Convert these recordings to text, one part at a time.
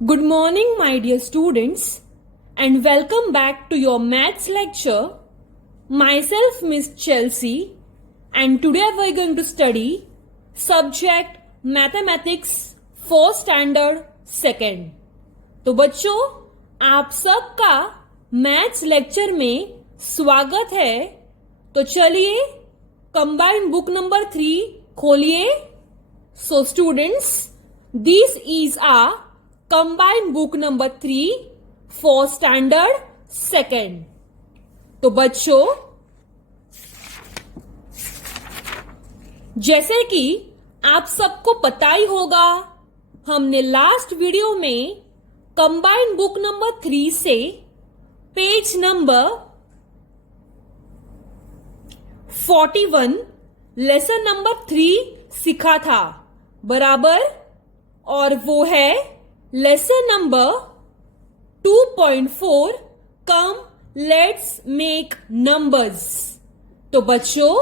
Good morning, my dear students, and welcome back to your maths lecture. Myself, Miss Chelsea, and today we are going to study subject Mathematics 4 Standard 2nd. तो बच्चों, आप सबका maths lecture में स्वागत है। तो चलिए combined book number 3 खोलिए। So students, this is a combined book number 3 for standard 2nd. तो बच्चों, जैसे कि आप सबको पता ही होगा, हमने लास्ट वीडियो में कंबाइंड बुक नंबर 3 से पेज नंबर 41 लेसन नंबर 3 सीखा था, बराबर। और वो है lesson number 2.4 come let's make numbers. तो बच्चों,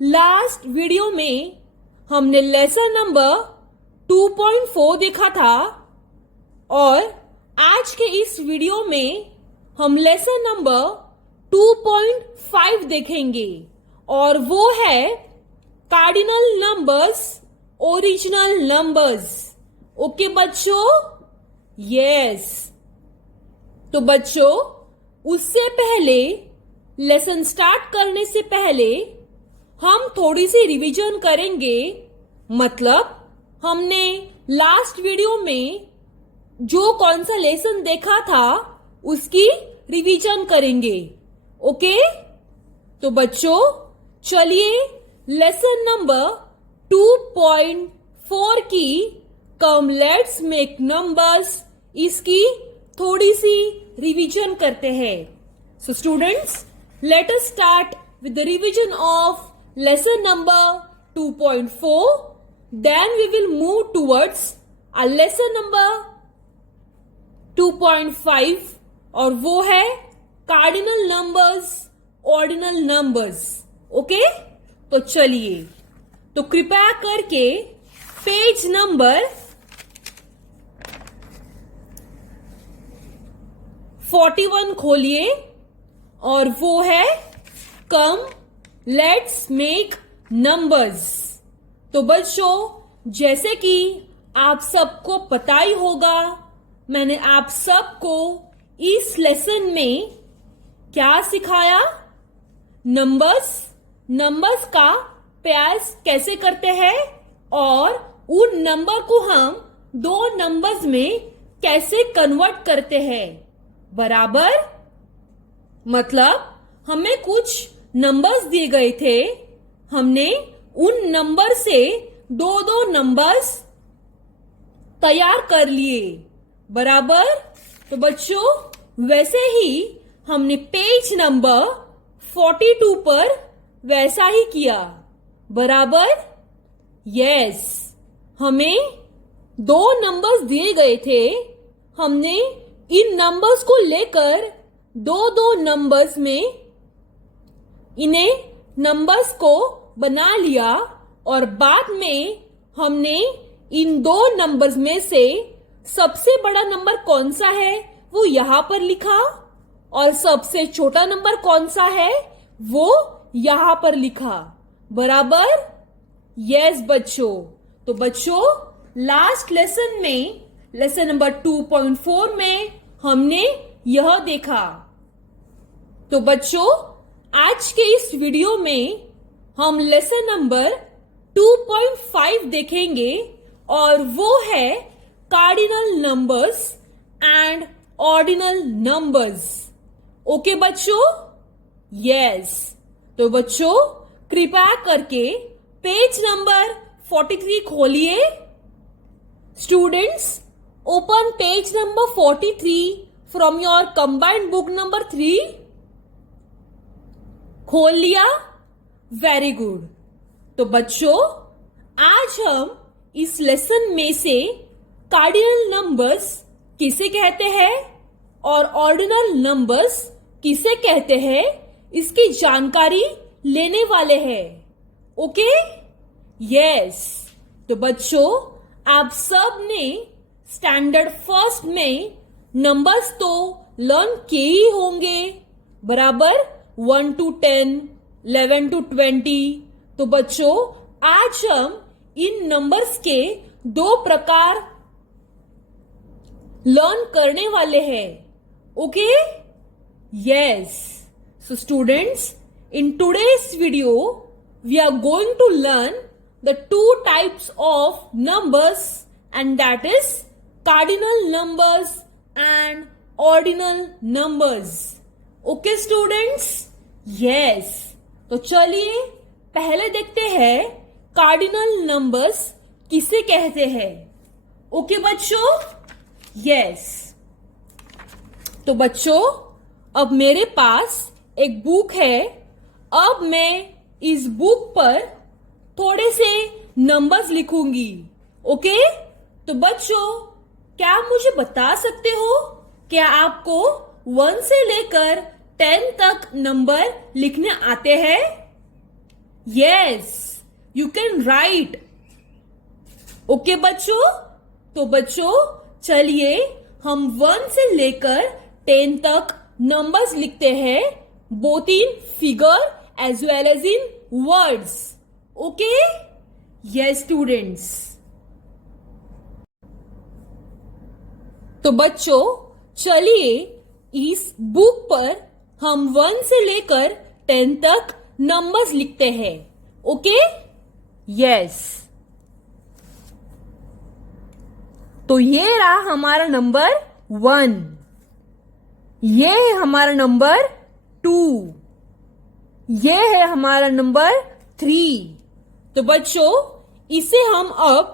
लास्ट वीडियो में हमने लेसन नंबर 2.4 देखा था और आज के इस वीडियो में हम लेसन नंबर 2.5 देखेंगे और वो है cardinal numbers, original numbers. Okay बच्चों? यस। तो बच्चों, उससे पहले लेसन स्टार्ट करने से पहले हम थोड़ी सी रिवीजन करेंगे। मतलब हमने लास्ट वीडियो में जो कौन सा लेसन देखा था उसकी रिवीजन करेंगे। ओके? तो बच्चों, चलिए लेसन नंबर 2.4 की कम लेट्स मेक नंबर्स, इसकी थोड़ी सी रिवीजन करते हैं। So students, let us start with the revision of lesson number 2.4, then we will move towards a lesson number 2.5 और वो है cardinal numbers, ordinal numbers. Okay? तो चलिए, तो कृपया करके पेज नंबर 41 खोलिए और वो है कम लेट्स मेक नंबर्स। तो बच्चों, जैसे कि आप सबको पता ही होगा, मैंने आप सबको इस लेसन में क्या सिखाया? नंबर्स का प्रयास कैसे करते हैं और उन नंबर को हम दो नंबर्स में कैसे कन्वर्ट करते हैं, बराबर। मतलब हमें कुछ नंबर्स दिए गए थे, हमने उन नंबर से दो दो नंबर्स तैयार कर लिए, बराबर। तो बच्चों, वैसे ही हमने पेज नंबर 42 पर वैसा ही किया, बराबर। यस, हमें दो नंबर्स दिए गए थे, हमने इन नंबर्स को लेकर दो दो नंबर्स में इन्हें नंबर्स को बना लिया और बाद में हमने इन दो नंबर्स में से सबसे बड़ा नंबर कौन सा है वो यहां पर लिखा और सबसे छोटा नंबर कौन सा है वो यहां पर लिखा, बराबर। यस बच्चों। तो बच्चों, लास्ट लेसन में लेसन नंबर 2.4 में हमने यह देखा। तो बच्चों, आज के इस वीडियो में हम लेसन नंबर 2.5 देखेंगे और वो है cardinal numbers and ordinal numbers. Okay बच्चों? यस। तो बच्चों, कृपया करके पेज नंबर 43 खोलिए। Students, open page number 43 from your combined book number 3। खोल लिया? Very good. तो बच्चों, आज हम इस लेसन में से कार्डिनल नंबर्स किसे कहते हैं और ऑर्डिनल नंबर्स किसे कहते हैं इसकी जानकारी लेने वाले हैं। ओके? यस। तो बच्चों, आप सब ने स्टैंडर्ड फर्स्ट में नंबर्स तो लर्न किए ही होंगे, बराबर 1 to 10, 11 to 20। तो बच्चों आज हम इन नंबर्स के दो प्रकार लर्न करने वाले हैं। Okay, yes. So students, in today's video we are going to learn the two types of numbers, and that is cardinal numbers and ordinal numbers. Okay students? Yes. तो चलिए पहले देखते हैं cardinal numbers किसे कहते हैं। ओके बच्चों? Yes. तो बच्चों अब मेरे पास एक बुक है। अब मैं इस बुक पर थोड़े से नंबर्स लिखूंगी। ओके, तो बच्चों क्या मुझे बता सकते हो, क्या आपको 1 से लेकर 10 तक नंबर लिखने आते हैं? Yes, you can write. Okay बच्चों, तो बच्चों चलिए हम 1 से लेकर 10 तक नंबर्स लिखते हैं, both in figure as well as in words. Okay, yes students. तो बच्चों चलिए इस बुक पर हम 1 से लेकर 10 तक नंबर्स लिखते हैं। Okay, yes. तो ये रहा हमारा नंबर 1, ये है हमारा नंबर 2, ये है हमारा नंबर 3। तो बच्चों इसे हम अब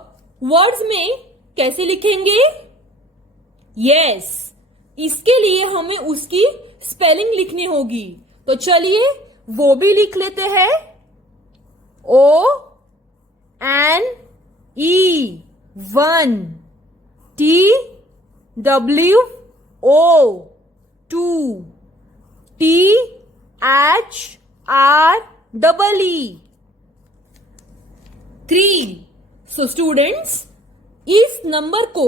वर्ड्स में कैसे लिखेंगे? यस, इसके लिए हमें उसकी स्पेलिंग लिखनी होगी। तो चलिए वो भी लिख लेते हैं। ONE 1, TWO 2, THREE 3। So students इस नंबर को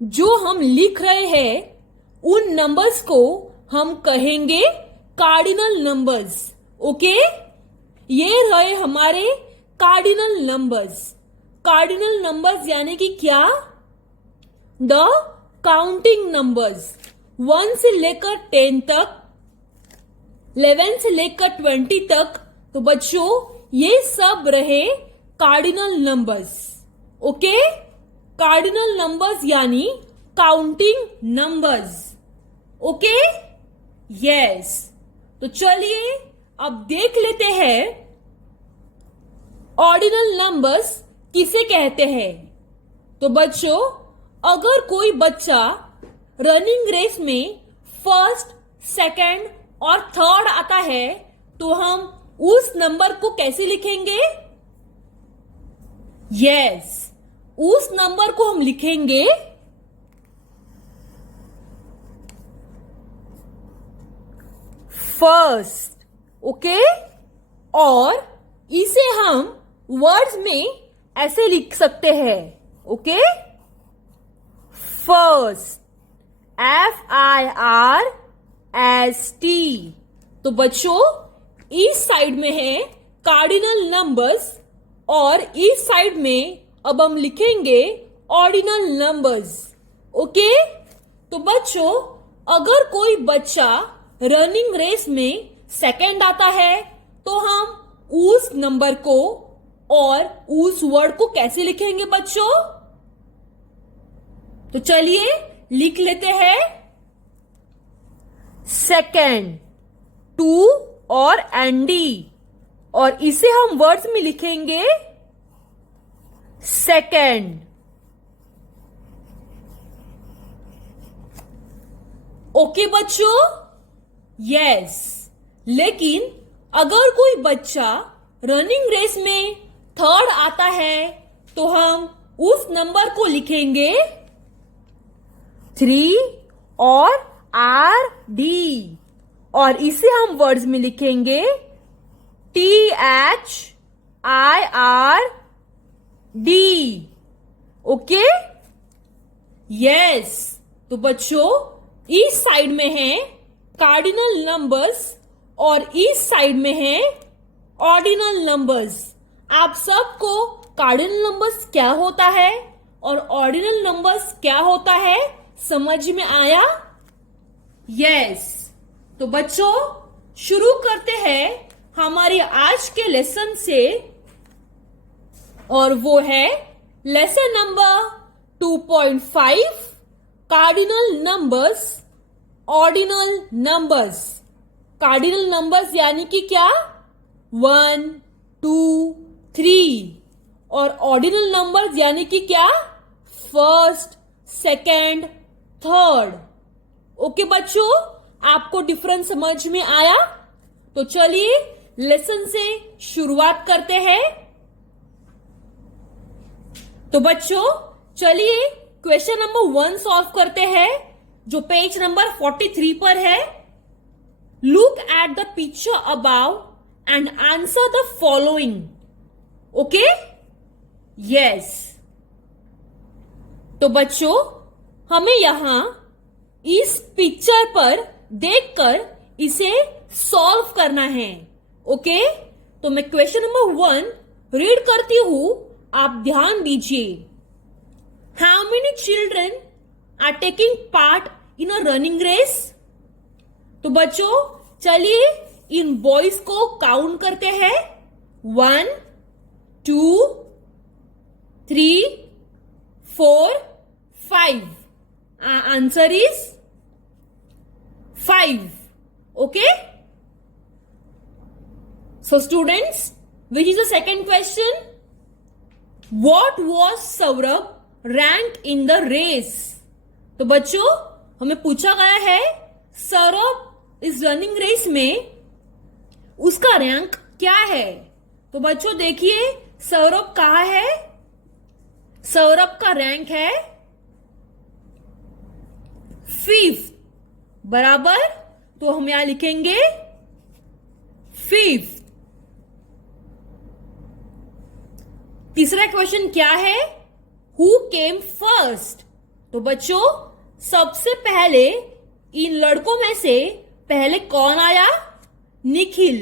जो हम लिख रहे हैं उन नंबर्स को हम कहेंगे कार्डिनल नंबर्स। ओके, ये रहे हमारे कार्डिनल नंबर्स। कार्डिनल नंबर्स यानी कि क्या? द काउंटिंग नंबर्स 1 से लेकर 10 तक, 11 से लेकर 20 तक। तो बच्चों ये सब रहे cardinal numbers. Okay, cardinal numbers यानी काउंटिंग नंबर्स। Okay, yes. तो चलिए अब देख लेते हैं ऑर्डिनल नंबर्स किसे कहते हैं। तो बच्चों अगर कोई बच्चा रनिंग रेस में फर्स्ट, सेकंड और थर्ड आता है तो हम उस नंबर को कैसे लिखेंगे? यस, उस नंबर को हम लिखेंगे फर्स्ट। ओके, और इसे हम वर्ड्स में ऐसे लिख सकते हैं। Okay, first FIRST। तो बच्चों इस साइड में है कार्डिनल नंबर्स और इस साइड में अब हम लिखेंगे ऑर्डिनल नंबर्स। ओके, तो बच्चों अगर कोई बच्चा रनिंग रेस में सेकंड आता है तो हम उस नंबर को और उस वर्ड को कैसे लिखेंगे बच्चों? तो चलिए लिख लेते हैं सेकंड, 2 और ND, और इसे हम वर्ड्स में लिखेंगे सेकंड। ओके बच्चों, यस। लेकिन अगर कोई बच्चा रनिंग रेस में थर्ड आता है तो हम उस नंबर को लिखेंगे 3 और RD, और इसे हम वर्ड्स में लिखेंगे THIRD। Okay, yes. तो बच्चों, इस साइड में है कार्डिनल नंबर्स और इस साइड में है ऑर्डिनल नंबर्स। आप सबको कार्डिनल नंबर्स क्या होता है और ऑर्डिनल नंबर्स क्या होता है समझ में आया? यस। तो बच्चों, शुरू करते हैं हमारी आज के लेसन से, और वो है lesson number 2.5 cardinal numbers, ordinal numbers. Cardinal numbers यानी कि क्या? 1, 2, 3। और ऑर्डिनल नंबर्स यानी कि क्या? First, second, third. ओके बच्चों, आपको डिफरेंस समझ में आया? तो चलिए लेसन से शुरुआत करते हैं। तो बच्चों, चलिए क्वेश्चन नंबर 1 सॉल्व करते हैं, जो पेज नंबर 43 पर है। Look at the picture above and answer the following. Okay? Yes. तो बच्चों, हमें यहां इस पिक्चर पर देखकर इसे सॉल्व करना है। ओके? तो मैं क्वेश्चन नंबर 1 रीड करती हूं, आप ध्यान दीजिए। How many children are taking part in a running race? तो बच्चों, चलिए इन बॉयज को काउंट करते हैं। 1, 2, 3, 4, 5। Answer is 5. Okay? So students, which is the second question? What was Saurabh rank in the race? तो बच्चों, हमें पूछा गया है सौरभ इस रनिंग रेस में उसका रैंक क्या है। तो बच्चों देखिए, सौरभ कहाँ है? सौरभ का रैंक है 5th। बराबर? तो हम यहां लिखेंगे 5th। तीसरा क्वेश्चन क्या है? Who came first? तो बच्चों, सबसे पहले इन लड़कों में से पहले कौन आया? निखिल।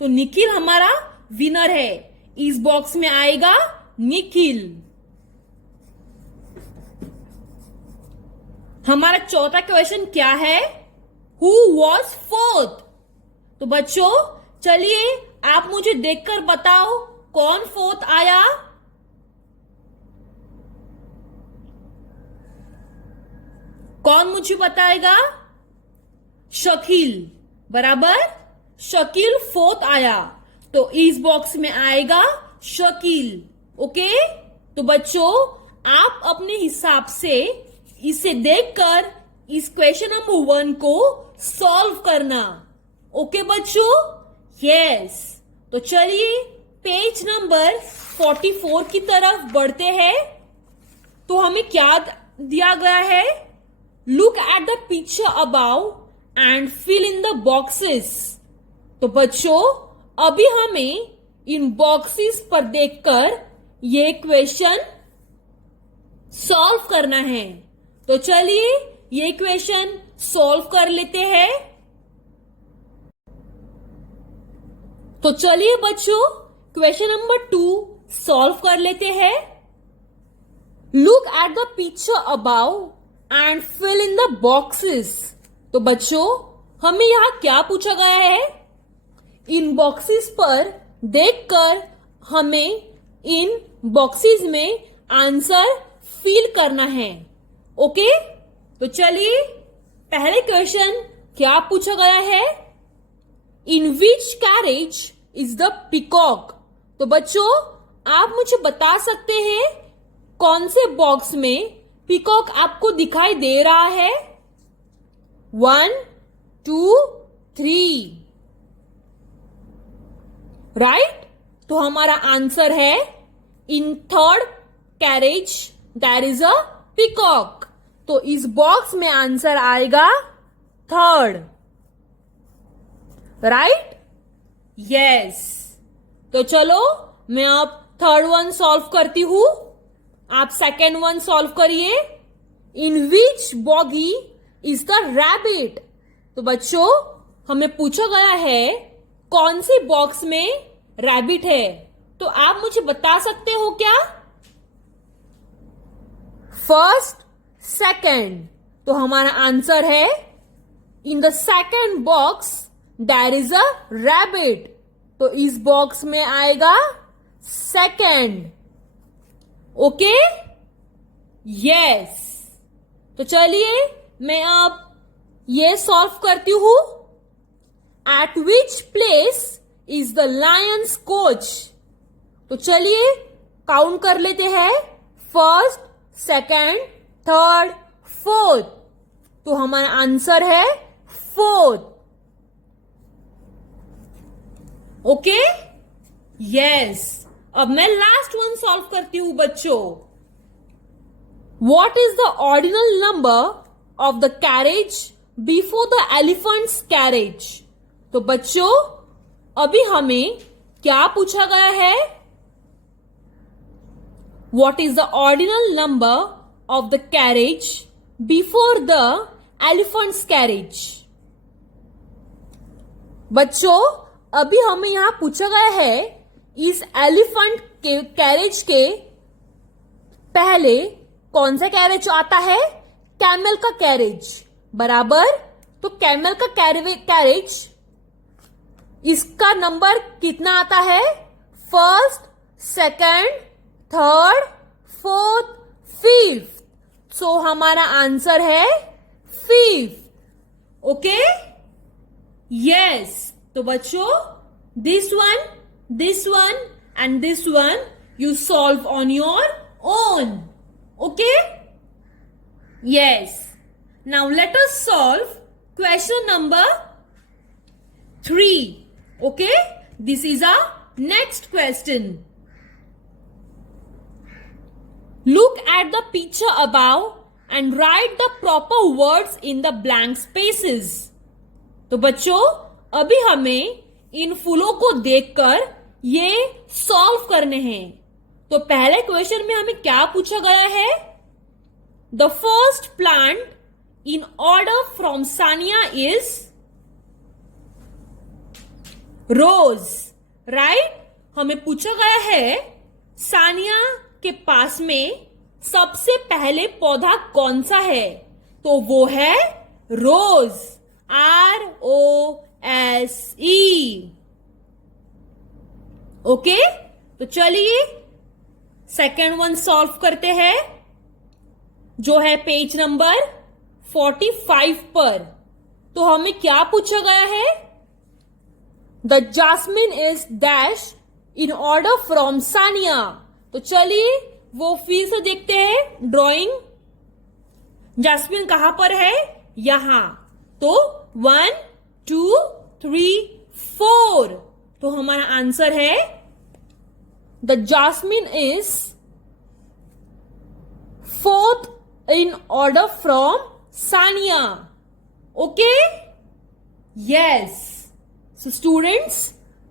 तो निखिल हमारा विनर है। इस बॉक्स में आएगा निखिल। हमारा चौथा क्वेश्चन क्या है? Who was fourth? तो बच्चों, चलिए आप मुझे देखकर बताओ कौन फोर्थ आया? कौन मुझे बताएगा? शकील। बराबर? शकील फोर्थ आया, तो इस बॉक्स में आएगा शकील। ओके? तो बच्चों, आप अपने हिसाब से इसे देखकर इस क्वेश्चन नंबर 1 को सॉल्व करना। ओके बच्चों? यस। तो चलिए पेज नंबर 44 की तरफ बढ़ते हैं। तो हमें क्या दिया गया है? Look at the picture above and fill in the boxes. तो बच्चों, अभी हमें इन बॉक्सेस पर देखकर ये क्वेश्चन सॉल्व करना है। तो चलिए ये क्वेश्चन सॉल्व कर लेते हैं। तो चलिए बच्चों, क्वेश्चन नंबर 2 सॉल्व कर लेते हैं। Look at the picture above and fill in the boxes. तो बच्चों, हमें यहां क्या पूछा गया है? इन बॉक्सेस पर देखकर हमें इन बॉक्सेस में आंसर फिल करना है। ओके? तो चलिए पहले क्वेश्चन क्या पूछा गया है? इन विच कैरेज इज द पिकॉक? तो बच्चों, आप मुझे बता सकते हैं कौन से बॉक्स में पिकॉक आपको दिखाई दे रहा है? 1, 2, 3। राइट? तो हमारा आंसर है in third carriage there is a peacock. तो इस बॉक्स में आंसर आएगा थर्ड। राइट? यस। तो चलो मैं अब थर्ड वन सॉल्व करती हूं, आप सेकेंड वन सॉल्व करिए। इन विच बॉगी इज द रैबिट। तो बच्चों हमें पूछा गया है कौन सी बॉक्स में रैबिट है। तो आप मुझे बता सकते हो क्या? First, second. तो हमारा आंसर है in the second box there is a rabbit. तो इस बॉक्स में आएगा सेकंड। Okay, yes. तो चलिए मैं अब ये सॉल्व करती हूं। Eight which place is the Lions coach. तो चलिए काउंट कर लेते हैं। First, second, third, fourth. तो हमारा आंसर है फोर्थ। Okay, yes. अब मैं लास्ट वन सॉल्व करती हूं बच्चों। What is the ordinal number of the carriage before the elephant's carriage? तो बच्चों अभी हमें क्या पूछा गया है? What is the ordinal number of the carriage before the elephant's carriage? बच्चों अभी हमें यहां पूछा गया है इस एलिफेंट के कैरेज के पहले कौन सा कैरेज आता है? कैमल का कैरेज, बराबर। तो कैमल का कैरेज इसका नंबर कितना आता है? First, second, third, fourth, fifth. So हमारा आंसर है फिफ्थ। Okay, yes. तो बच्चों this one and this one you solve on your own. Okay? Yes. Now let us solve question number 3. Okay? This is our next question. Look at the picture above and write the proper words in the blank spaces. तो बच्चों अभी हमें इन फूलों को देखकर ये solve करने हैं। तो पहले क्वेश्चन में हमें क्या पूछा गया है? The first plant in order from Sania is rose, right. हमें पूछा गया है सानिया के पास में सबसे पहले पौधा कौन सा है? तो वो है रोज, ROSE। ओके, तो चलिए सेकेंड वन सॉल्व करते हैं जो है पेज नंबर 45 पर। तो हमें क्या पूछा गया है? The jasmine is dash in order from Sania. तो चलिए वो फिर से देखते हैं ड्रॉइंग। जास्मिन कहां पर है? यहां। तो 1 2 3 4। तो हमारा आंसर है The jasmine is fourth in order from Sania. Okay? Yes. So students,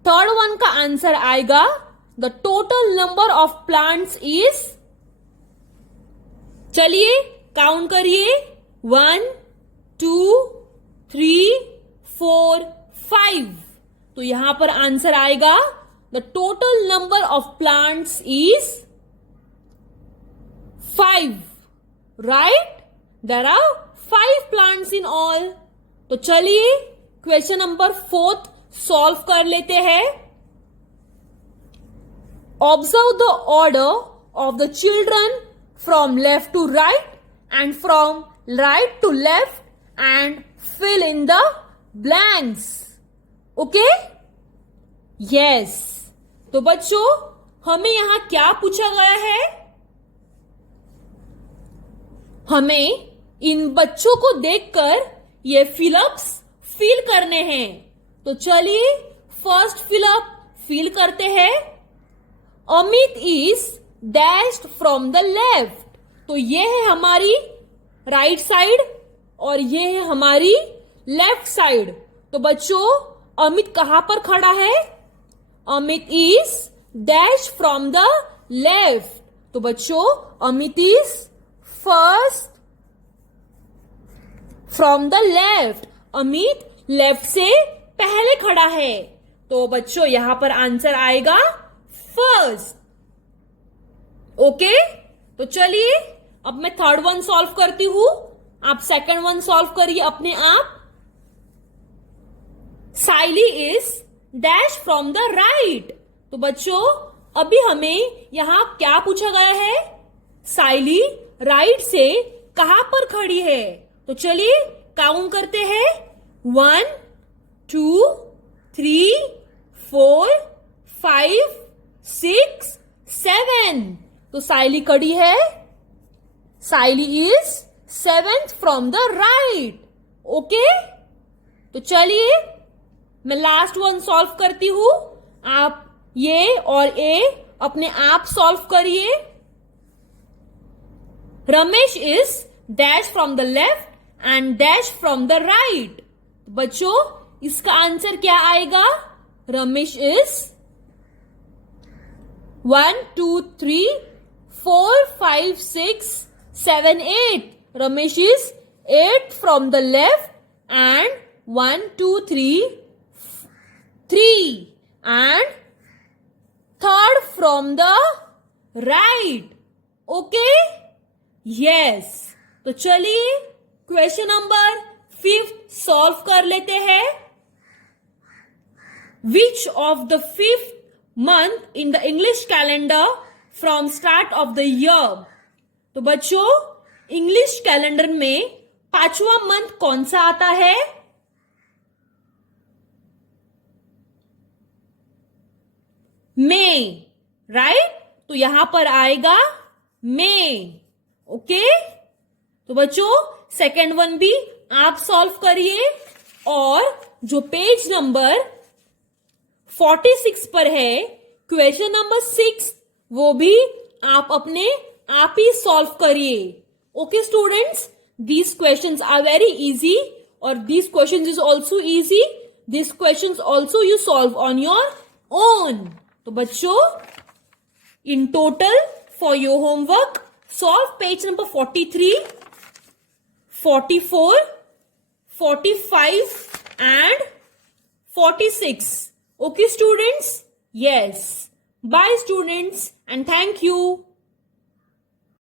third one का आंसर आएगा the total number of plants is, चलिए काउंट करिए 1 2 3 4 5। तो यहां पर आंसर आएगा the total number of plants is 5, right? There are 5 plants in all. तो चलिए क्वेश्चन नंबर 4 सॉल्व कर लेते हैं। Observe the order of the children from left to right and from right to left and fill in the blanks. Okay? Yes. तो बच्चों हमें यहां क्या पूछा गया है? हमें इन बच्चों को देखकर ये फिलअप्स फिल करने हैं। तो चलिए फर्स्ट फिलअप फिल करते हैं। Amit is dashed from the left. तो ये है हमारी राइट साइड और ये है हमारी लेफ्ट साइड। तो बच्चों अमित कहां पर खड़ा है? Amit is dash from the left. तो बच्चों Amit is first, from the left. Amit left से पहले खड़ा है, तो बच्चों यहां पर आंसर आएगा फर्स्ट। ओके, तो चलिए अब मैं थर्ड वन सॉल्व करती हूं, आप सेकंड वन सॉल्व करिए अपने आप। Saili is dash from the right. तो बच्चों अभी हमें यहां क्या पूछा गया है, साइली राइट से कहां पर खड़ी है। तो चलिए काउंट करते हैं, 1 2 3 4 5 6 7। तो साइली खड़ी है, Saili is 7th from the right. Okay, तो चलिए मैं लास्ट वन सॉल्व करती हूं, आप ये और ए अपने आप सॉल्व करिए। Ramesh is dash from the left and dash from the right. बच्चों इसका आंसर क्या आएगा, Ramesh is 1 2 3 4 5 6 7 8। Ramesh is 8 from the left and 1 2 3 and third from the right. Okay? Yes. तो चलिए क्वेश्चन नंबर 5 सॉल्व कर लेते हैं। Which of the 5th month in the English calendar from start of the year? तो बच्चों English calendar में 5वां month कौन सा आता है, मई, राइट। तो यहां पर आएगा मई। ओके, तो बच्चों सेकेंड वन भी आप सॉल्व करिए, और जो पेज नंबर 46 पर है क्वेश्चन नंबर 6 वो भी आप अपने आप ही सॉल्व करिए। Okay students, these questions are very easy और these questions is also easy. These questions also you solve on your own. तो बच्चों in total for your homework solve page number 43, 44, 45 and 46. Okay students? Yes. Bye students and thank you.